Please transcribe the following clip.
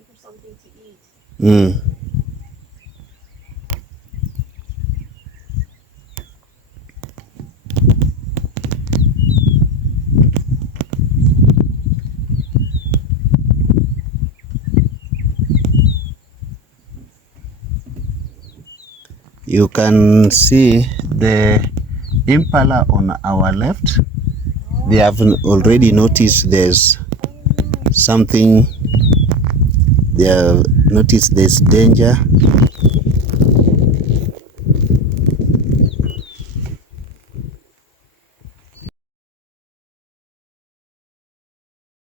looking for something to eat. Mm. You can see the impala on our left. They have already noticed there's something. They have noticed there's danger.